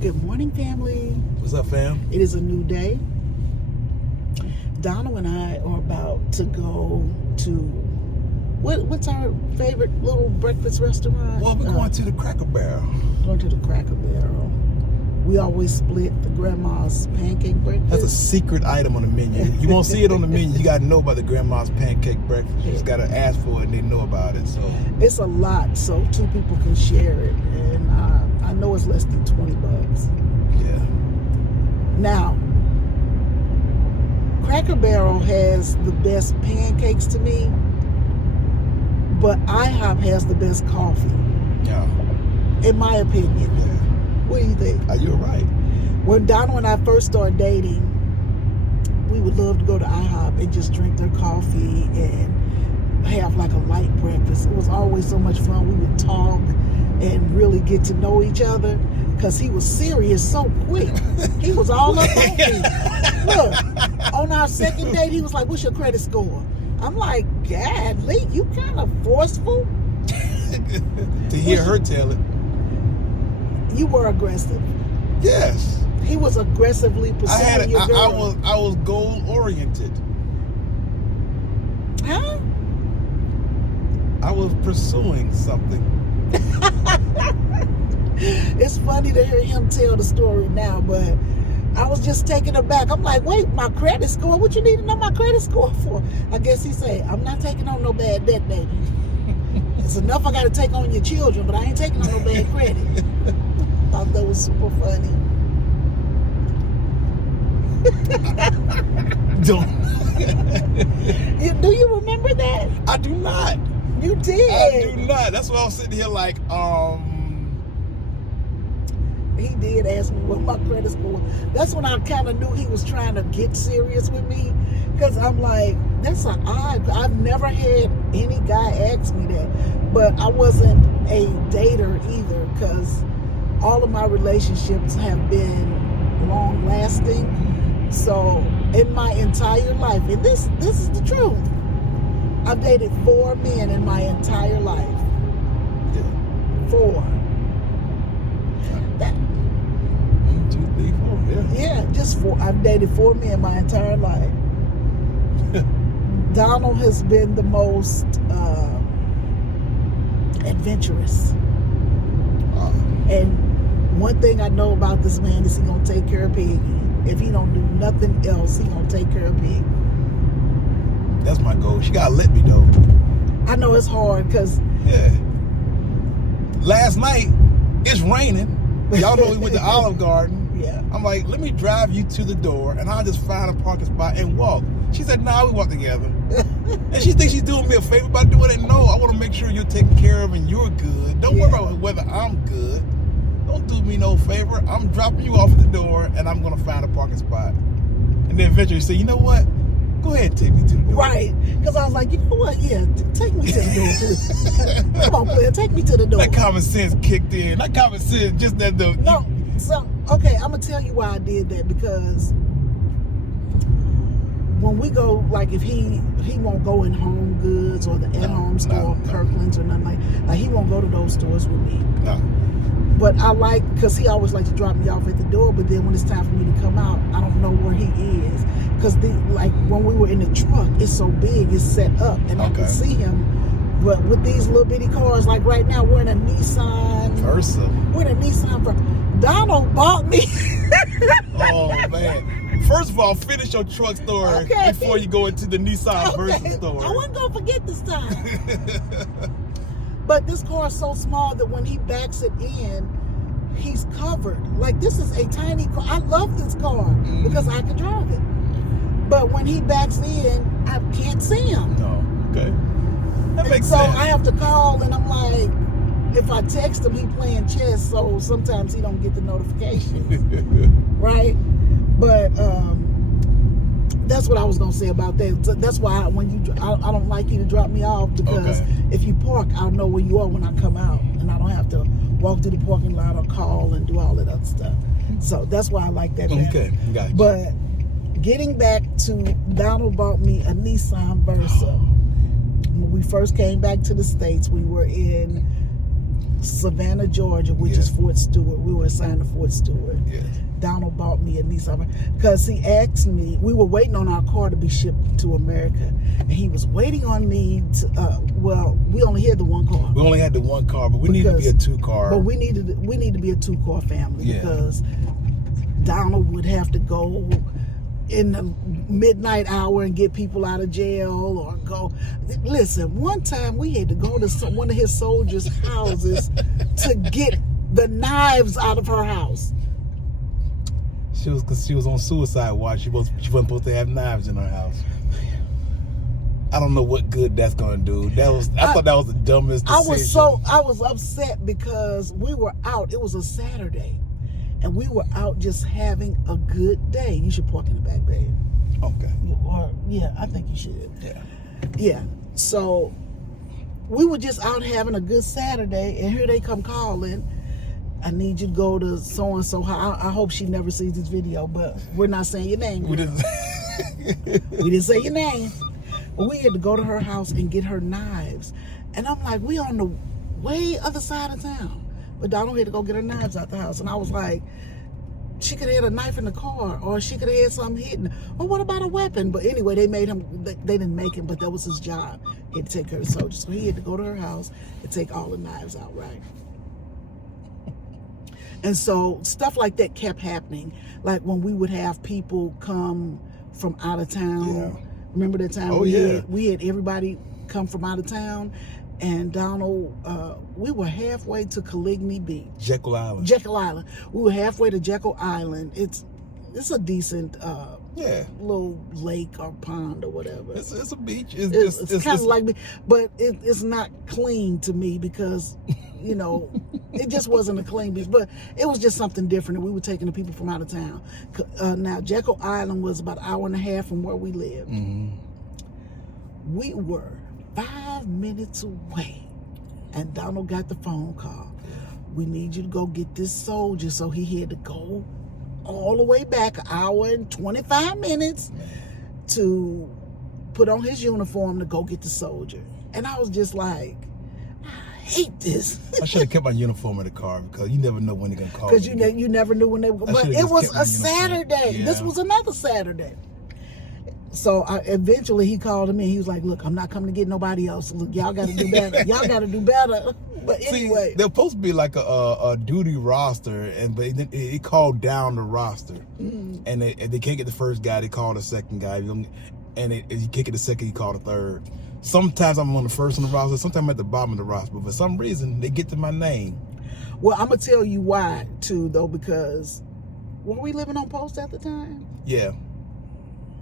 Good morning, family. What's up, fam? It is a new day. Donald and I are about to go to what's our favorite little breakfast restaurant? Well, we're going to the Cracker Barrel. Going to the Cracker Barrel. We always split the grandma's pancake breakfast. That's a secret item on the menu. You won't see it on the menu. You got to know about the grandma's pancake breakfast. You just got to ask for it and they know about it. So it's a lot, so two people can share it, and I know it's less than $20. yeah. Now, Cracker Barrel has the best pancakes to me, but IHOP has the best coffee. Yeah. In my opinion. Yeah. What do you think? You're right. When Donald and I first started dating, we would love to go to IHOP and just drink their coffee and have like a light breakfast. It was always so much fun. We would talk and really get to know each other because he was serious so quick. He was all up on me. Look, on our second date, he was like, "What's your credit score?" I'm like, "Godly, you kind of forceful." To hear her tell it. You were aggressive. Yes. He was aggressively pursuing your girl. I was goal oriented. Huh? I was pursuing something. It's funny to hear him tell the story now, but I was just taken aback. I'm like, wait, my credit score? What you need to know my credit score for? I guess he said, I'm not taking on no bad debt, baby. It's enough I got to take on your children, but I ain't taking on no bad credit. Thought that was super funny. Do you remember that? I do not. You did. I do not. That's why I was sitting here like, He did ask me what my credit score was. That's when I kind of knew he was trying to get serious with me. Because I'm like, that's an odd. I've never had any guy ask me that. But I wasn't a dater either, because all of my relationships have been long lasting. So in my entire life, and this is the truth, I've dated 4 men in my entire life. yeah. 4. That, 1, 2, 3, 4. Yeah. yeah, just 4. I've dated 4 men my entire life. Donald has been the most adventurous. And one thing I know about this man is he gonna take care of Piggy. If he don't do nothing else, he gonna take care of Piggy. That's my goal. She gotta let me though. I know it's hard because Yeah. Last night, it's raining. Y'all know we went to Olive Garden. yeah, I'm like, let me drive you to the door and I'll just find a parking spot and walk. She said, nah, we walk together. And she thinks she's doing me a favor by doing it. No, I want to make sure you're taken care of and you're good. Don't worry about whether I'm good. Don't do me no favor. I'm dropping you off at the door and I'm going to find a parking spot. And then eventually say, you know what? Go ahead and take me to the door. right. Because I was like, you know what? Yeah, take me to the door, please. Come on, Claire, take me to the door. That common sense kicked in. That common sense just that the... No, so, okay, I'm going to tell you why I did that, because when we go, like if he won't go in Home Goods or the at-home store, Kirkland's or nothing like he won't go to those stores with me. No. But I like, because he always likes to drop me off at the door, but then when it's time for me to come out, I don't know where he is. Because like when we were in the truck, it's so big, it's set up, and I can see him. But with these little bitty cars, like right now, we're in a Nissan Versa. We're in a Nissan Versa. Donald bought me. Oh man. First of all, finish your truck story before you go into the Nissan Versa store. I wasn't gonna forget this time. But this car is so small that when he backs it in, he's covered. Like, this is a tiny car. I love this car because I can drive it. But when he backs in, I can't see him. No. Okay. That makes sense. sense. So I have to call, and I'm like, if I text him, he playing chess, so sometimes he don't get the notifications. Right? But that's what I was gonna say about that. That's why I don't like you to drop me off, because if you park, I'll know where you are when I come out, and I don't have to walk through the parking lot or call and do all that other stuff. So that's why I like that better. Okay, got you. But getting back to, Donald bought me a Nissan Versa. When we first came back to the States, we were in Savannah, Georgia, which is Fort Stewart. We were assigned to Fort Stewart. Yeah. Donald bought me a Nissan because he asked me. We were waiting on our car to be shipped to America, and he was waiting on me to. Well, we only had the one car. We only had the one car, but we needed to be a 2-car. But we need to be a 2-car family because Donald would have to go in the midnight hour and get people out of jail or go. Listen, one time we had to go to one of his soldiers' houses to get the knives out of her house. Because she was on suicide watch. She wasn't supposed to have knives in her house. I don't know what good that's gonna do. I thought that was the dumbest decision. I was upset because we were out. It was a Saturday, and we were out just having a good day. You should park in the back, babe. Okay. Or I think you should. Yeah. Yeah. So we were just out having a good Saturday, and here they come calling. I need you to go to so and so. I hope she never sees this video, but we're not saying your name. We didn't. We didn't say your name. But we had to go to her house and get her knives. And I'm like, we on the way other side of town. But Donald had to go get her knives out the house. And I was like, she could have had a knife in the car, or she could have had something hidden. Or what about a weapon? But anyway, they didn't make him, but that was his job. He had to take care of the soldiers. So he had to go to her house and take all the knives out, right? And so stuff like that kept happening. Like when we would have people come from out of town. Yeah. Remember that time we had everybody come from out of town, and Donald, we were halfway to Caligny Beach. Jekyll Island. Jekyll Island. We were halfway to Jekyll Island. It's a decent little lake or pond or whatever. It's a beach. It's kind of like me, but it's not clean to me because, it just wasn't a clean beach. But it was just something different. We were taking the people from out of town. Now, Jekyll Island was about an hour and a half from where we lived. Mm-hmm. We were 5 minutes away, and Donald got the phone call. We need you to go get this soldier. So he had to go all the way back, an hour and 25 minutes to put on his uniform to go get the soldier. And I was just like, I hate this. I should have kept my uniform in the car because you never know when they're going to call me. Because you never knew when they were going. But it was a Saturday. Yeah. This was another Saturday. So eventually he called him in. He was like, look, I'm not coming to get nobody else. Look, y'all got to do better. Y'all got to do better. But anyway. They're supposed to be like a duty roster, but it called down the roster. Mm. And they can't get the first guy, they call the second guy. And if you can't get the second, you call the third. Sometimes I'm on the first on the roster, sometimes I'm at the bottom of the roster. But for some reason, they get to my name. Well, I'm going to tell you why, too, though, because were we living on post at the time? Yeah.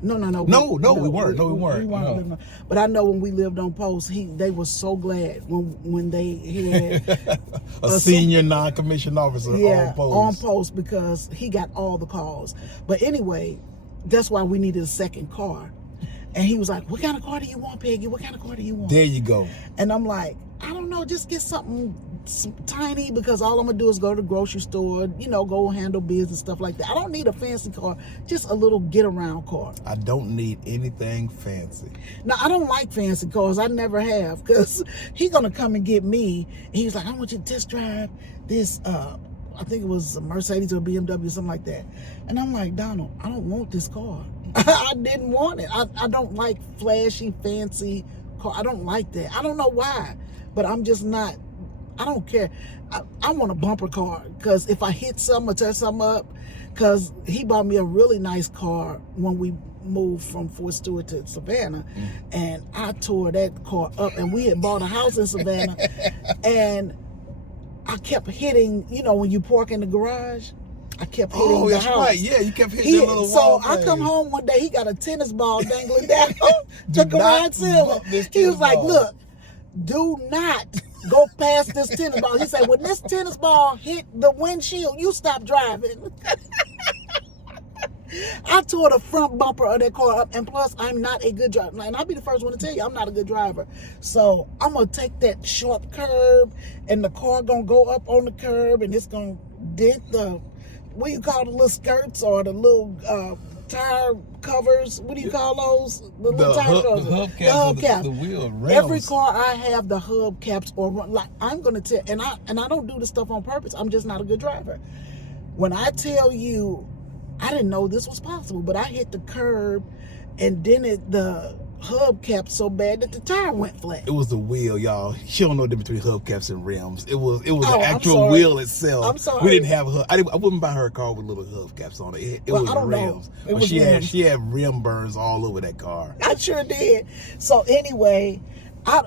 No, we weren't. We weren't. Living on, but I know when we lived on post, they were so glad when he had a senior non-commissioned officer on post because he got all the calls. But anyway, that's why we needed a second car. And he was like, what kind of car do you want, Peggy? What kind of car do you want? There you go. And I'm like, I don't know, just get something tiny because all I'm going to do is go to the grocery store, go handle business, stuff like that. I don't need a fancy car, just a little get-around car. I don't need anything fancy. Now, I don't like fancy cars. I never have because he's going to come and get me. And he was like, I want you to test drive this, I think it was a Mercedes or a BMW, something like that. And I'm like, Donald, I don't want this car. I didn't want it. I don't like flashy, fancy car. I don't like that. I don't know why, but I'm just not. I don't care. I want a bumper car because if I hit something or tear something up, because he bought me a really nice car when we moved from Fort Stewart to Savannah, and I tore that car up, and we had bought a house in Savannah, and I kept hitting, when you park in the garage, I kept hitting the house. Right. Yeah, you kept hitting the little wall. So I come home one day, he got a tennis ball dangling down the garage ceiling. He was like, look, do not go past this tennis ball. He said, when this tennis ball hit the windshield, you stop driving. I tore the front bumper of that car up, and plus, I'm not a good driver. And I'll be the first one to tell you, I'm not a good driver. So I'm going to take that sharp curb, and the car going to go up on the curb, and it's going to dent the, what you call the little skirts or the little tire covers. What do you call those? The little tire covers. The hubcaps. The hubcaps. The wheel rims. Every car I have the hubcaps or like I'm gonna tell, and I don't do this stuff on purpose. I'm just not a good driver. When I tell you, I didn't know this was possible, but I hit the curb, and then the hubcap so bad that the tire went flat. It was the wheel, y'all. She don't know the difference between hubcaps and rims. It was the actual sorry. wheel itself. I'm sorry. We didn't have I wouldn't buy her a car with little hubcaps on it. It was rims. It was she rims. she had rim burns all over that car. I sure did. So anyway,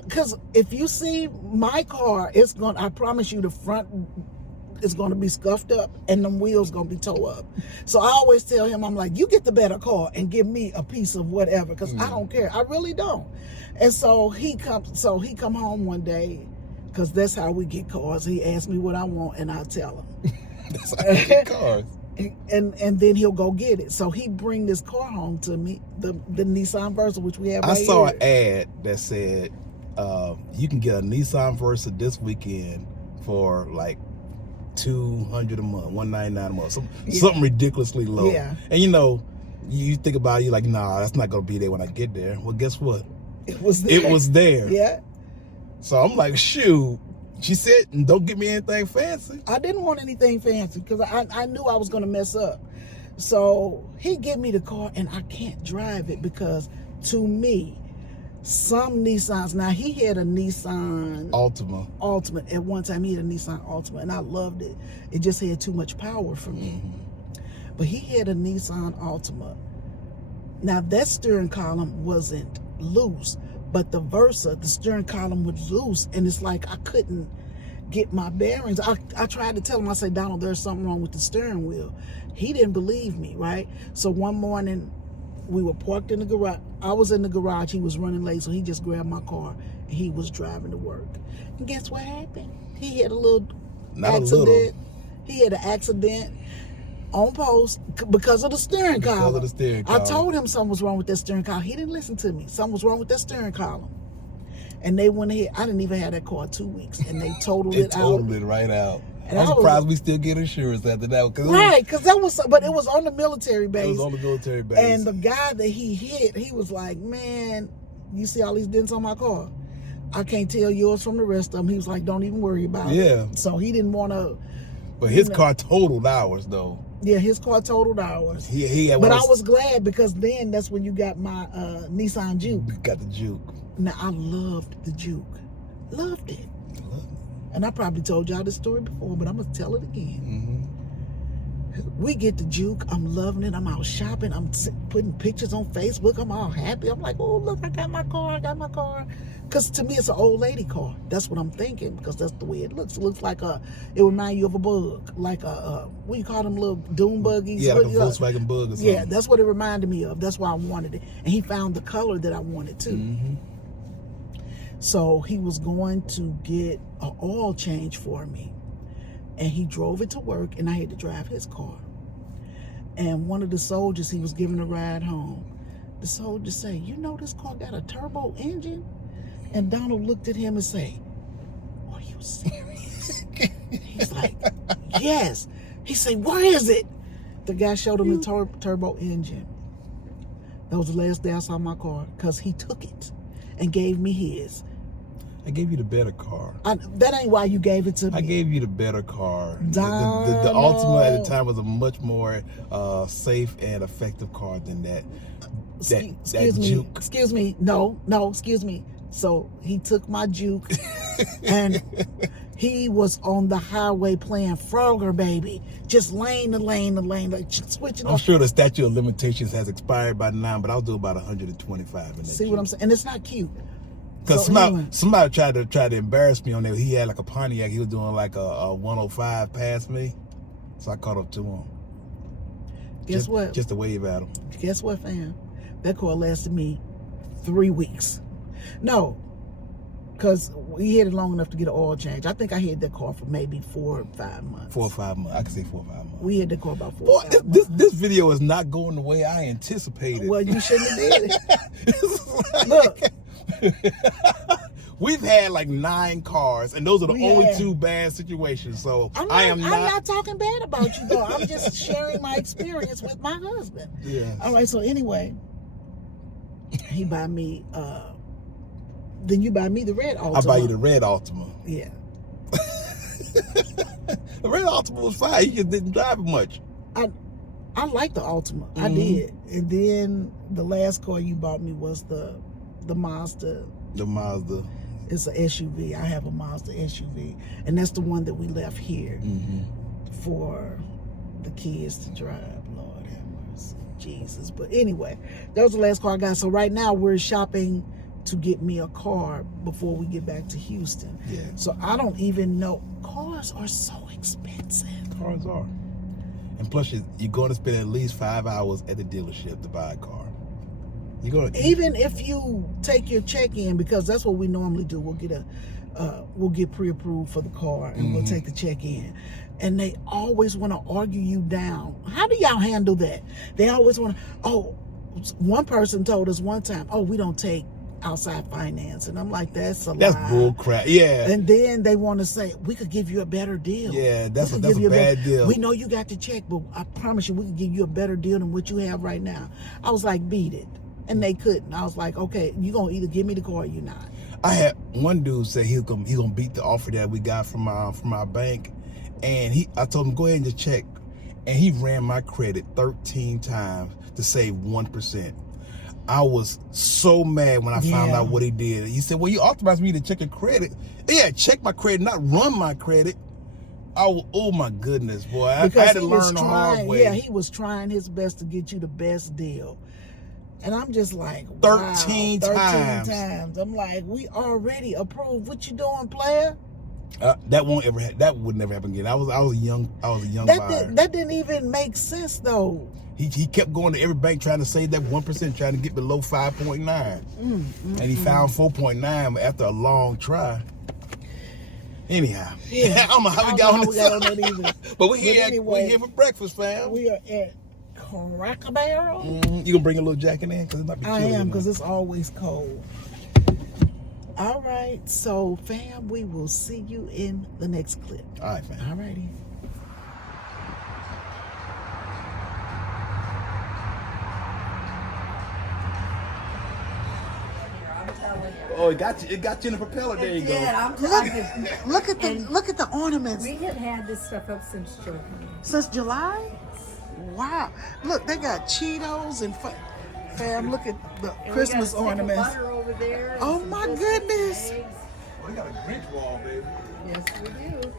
because if you see my car, I promise you the front is going to be scuffed up and them wheels going to be tore up. So I always tell him, I'm like, you get the better car and give me a piece of whatever, because I don't care. I really don't. And so he come home one day, because that's how we get cars. He asks me what I want and I'll tell him. That's how we get cars. And then he'll go get it. So he bring this car home to me, the Nissan Versa, which we have right I saw here. an ad that said you can get a Nissan Versa this weekend for like $200 a month, $199 a month, something ridiculously low. Yeah. And you think about it, you're like, nah, that's not gonna be there when I get there. Well, guess what? It was there. It was there. Yeah. So I'm like, shoot. She said, don't get me anything fancy. I didn't want anything fancy because I knew I was gonna mess up. So he gave me the car and I can't drive it because, to me, some Nissans, now he had a Nissan Altima. At one time he had a Nissan Altima and I loved it. It just had too much power for me. But he had a Nissan Altima. Now that steering column wasn't loose, but the Versa, the steering column was loose, and it's like I couldn't get my bearings. I tried to tell him, I said, Donald, there's something wrong with the steering wheel. He didn't believe me, right? So one morning we were parked in the garage. I was in the garage. He was running late, so he just grabbed my car and he was driving to work. And guess what happened? He had a little accident. He had an accident on post because of the steering column. Because of the steering column. I told him something was wrong with that steering column. He didn't listen to me. Something was wrong with that steering column. And they went ahead. I didn't even have that car 2 weeks, and they totaled it out. Totaled it right out. And I'm surprised we still get insurance after that. Because that was, but it was on the military base. It was on the military base. And the guy that he hit, he was like, man, you see all these dents on my car? I can't tell yours from the rest of them. He was like, don't even worry about it. Yeah. So he didn't want to. But his car totaled ours, though. Yeah, his car totaled ours. He had but I was glad because then that's when you got my Nissan Juke. Got the Juke. Now, I loved the Juke. Loved it. And I probably told y'all this story before, but I'm going to tell it again. We get the Juke. I'm loving it. I'm out shopping. I'm putting pictures on Facebook. I'm all happy. I'm like, oh, look, I got my car. Because to me, it's an old lady car. That's what I'm thinking, because that's the way it looks. It looks like it reminds you of a bug. Like what do you call them little doom buggies? Yeah, like a Volkswagen bug or something. Yeah, that's what it reminded me of. That's why I wanted it. And he found the color that I wanted too. So he was going to get an oil change for me. And he drove it to work, and I had to drive his car. And one of the soldiers, he was giving a ride home. The soldier say, you know this car got a turbo engine? And Donald looked at him and say, are you serious? He's like, yes. He said, where is it? The guy showed him the turbo engine. That was the last day I saw my car, because he took it and gave me his. I gave you the better car. That ain't why you gave it to me. I gave you the better car. The Altima at the time was a much more safe and effective car than that Juke. Excuse me. No, excuse me. So he took my Juke and he was on the highway playing Frogger Baby. Just lane to lane, like switching I'm up. sure the statute of limitations has expired by now, but I'll do about 125 in that See what I'm saying? And it's not cute. Because somebody tried to embarrass me on there. He had like a Pontiac. He was doing like a 105 past me. So I caught up to him. Guess what? Just to wave at him. Guess what, fam? That car lasted me 3 weeks. No, because we had it long enough to get an oil change. I think I had that car for maybe 4 or 5 months. 4 or 5 months. I can say 4 or 5 months. We had that car about 4 or 5 months. This video is not going the way I anticipated. Well, you shouldn't have did it. Like, Look. We've had like 9 cars, and those are the only Yeah. 2 bad situations. So I'm I'm not talking bad about you though. I'm just sharing my experience with my husband. Yeah. All right. So anyway, he buy me. Then you buy me the red Altima. I buy you the red Altima. Yeah. The red Altima was fine. You just didn't drive it much. I like the Altima. I did. And then the last car you bought me was the Mazda. The Mazda. It's an SUV. I have a Mazda SUV, and that's the one that we left here for the kids to drive. Lord have mercy, Jesus. But anyway, that was the last car I got. So right now we're shopping to get me a car before we get back to Houston. Yeah. So I don't even know. Cars are so expensive. Cars are. And plus, you're going to spend at least 5 hours at the dealership to buy a car. You're going to, even if you take your check in, because that's what we normally do. We'll get pre-approved for the car, and we'll take the check in. And they always want to argue you down. How do y'all handle that? They always want to. One person told us one time, we don't take outside finance, and I'm like, that's bull crap. Yeah. And then they want to say, we could give you a better deal. Yeah, that's a bad deal. We know you got the check, but I promise you we can give you a better deal than what you have right now. I was like, beat it. And they couldn't. I was like, okay, you're going to either give me the car or you're not. I had one dude say he's gonna beat the offer that we got from our bank, and I told him, go ahead and just check. And he ran my credit 13 times to save 1%. I was so mad when I found out what he did. He said, well, you authorized me to check your credit. Yeah, check my credit, not run my credit. Oh my goodness, boy. I had to learn the hard way. Yeah, he was trying his best to get you the best deal. And I'm just like, 13 times. I'm like, we already approved. What you doing, player? That would never happen again. I was a young buyer. That didn't even make sense though. He kept going to every bank trying to save that 1%, trying to get below 5.9. And he found 4.9 after a long try. Anyhow, I don't know how we got on that either. But we're here for breakfast, fam. We are at Cracker Barrel. You gonna bring a little jacket in? Because it might be chilly. I am, because it's always cold. All right, so fam, we will see you in the next clip. All right, fam. All righty. Oh, it got you in the propeller. There you go. I'm telling you. Look at the ornaments. We have had this stuff up since July. Since July? Wow. Look, they got Cheetos and fam, look at the Christmas ornaments. Butter over there. Oh my goodness. Oh, they got a Grinch wall, baby. Yes, we do.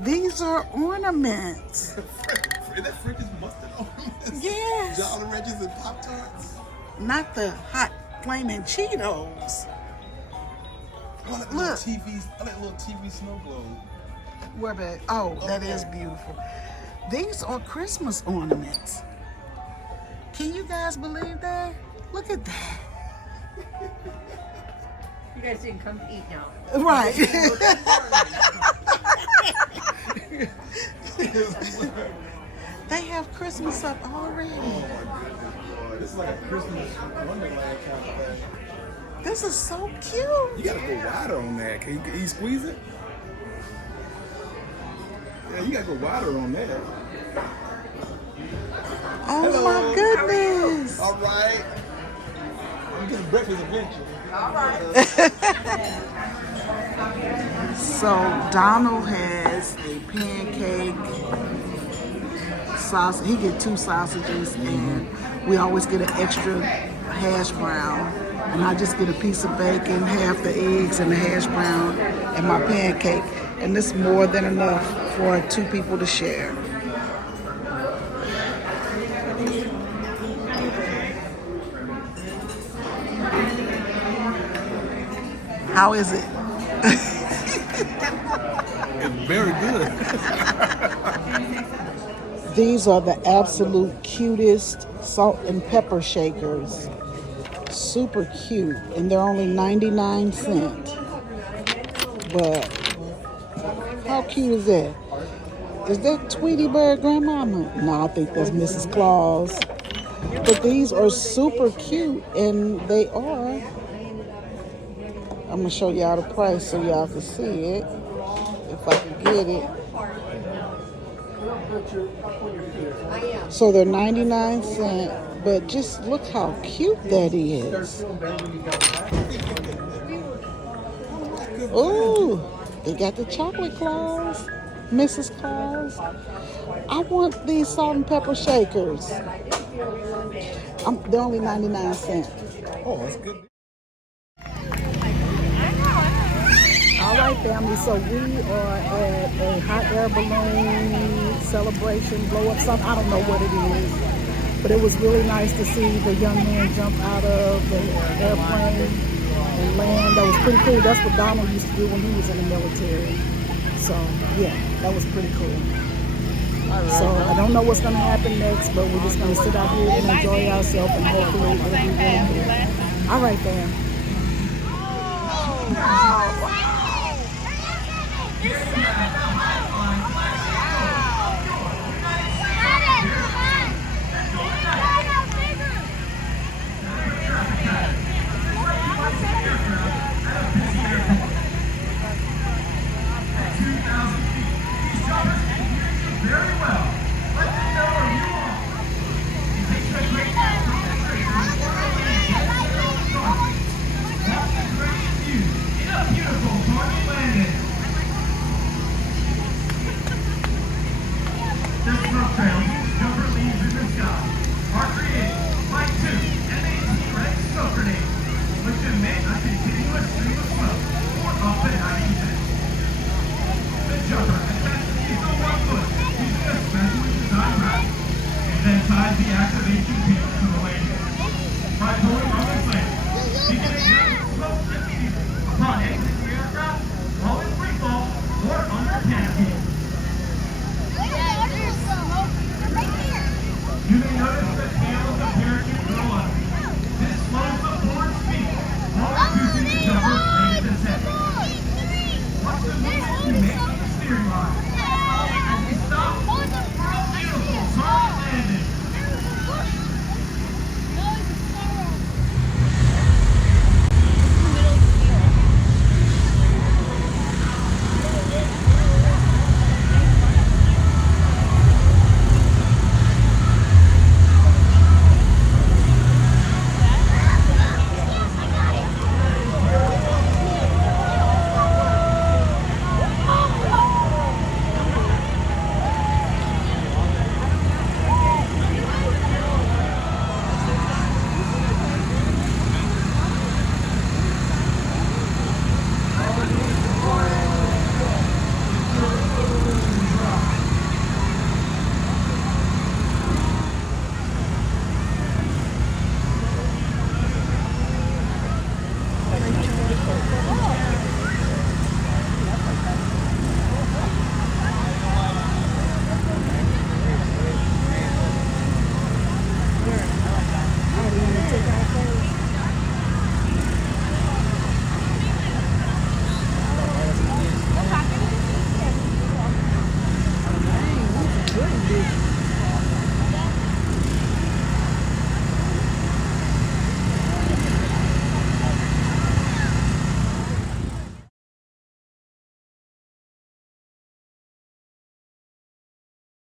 These are ornaments. Is that French's mustard ornaments? Yes. Jolly Ranchers and Pop-Tarts? Not the hot flaming Cheetos. I like Look. little TV snow globe. Where back? Oh, that is beautiful. These are Christmas ornaments. Can you guys believe that? Look at that. You guys didn't come to eat now. Right. They have Christmas up already. Oh my goodness, boy. This is like a Christmas wonderland kind of thing. This is so cute. You gotta go wider on that. Can you squeeze it? Yeah, you gotta go wider on that. Oh Hello. my goodness. All right. I'm getting breakfast eventually. All right. So Donald has a pancake sausage. He get 2 sausages, and we always get an extra hash brown. And I just get a piece of bacon, half the eggs, and the hash brown, and my pancake. And this is more than enough for 2 people to share. How is it? It's very good. These are the absolute cutest salt and pepper shakers. Super cute, and they're only 99 cents. But how cute is that? Is that Tweety Bird Grandmama? No, I think that's Mrs. Claus. But these are super cute, and they are I'm gonna show y'all the price so y'all can see it. If I can get it. So they're 99 cents, but just look how cute that is. Ooh, they got the chocolate claws, Mrs. Claus. I want these salt and pepper shakers. They're only 99 cents. Oh, that's good. All right, family, so we are at a hot air balloon celebration, blow up something. I don't know what it is, but it was really nice to see the young man jump out of the airplane and land. That was pretty cool. That's what Donald used to do when he was in the military. So, yeah, that was pretty cool. So, I don't know what's going to happen next, but we're just going to sit out here and enjoy ourselves, and hopefully it'll be really good. All right, fam. Very well. Let me know where you are. It takes a great deal from the tree. That's a great view in a beautiful Target landing. This smoke trail uses jumper leaves in the sky are created by 2 M18 smoke grenades, which emit a continuous stream of smoke for up to 90 seconds. The jumper attaches to 1 foot using a specially designed rack, and then ties the activation pin to the lander. By pulling on the lander, you can ignite smoke immediately upon exiting the aircraft while in free fall or under canopy. You may notice the tail of the parachute go up. This slows the forward speed while reducing the jumper's rate of descent. Watch the movement you make on the steering line. As we stop for a beautiful target landing. Really big.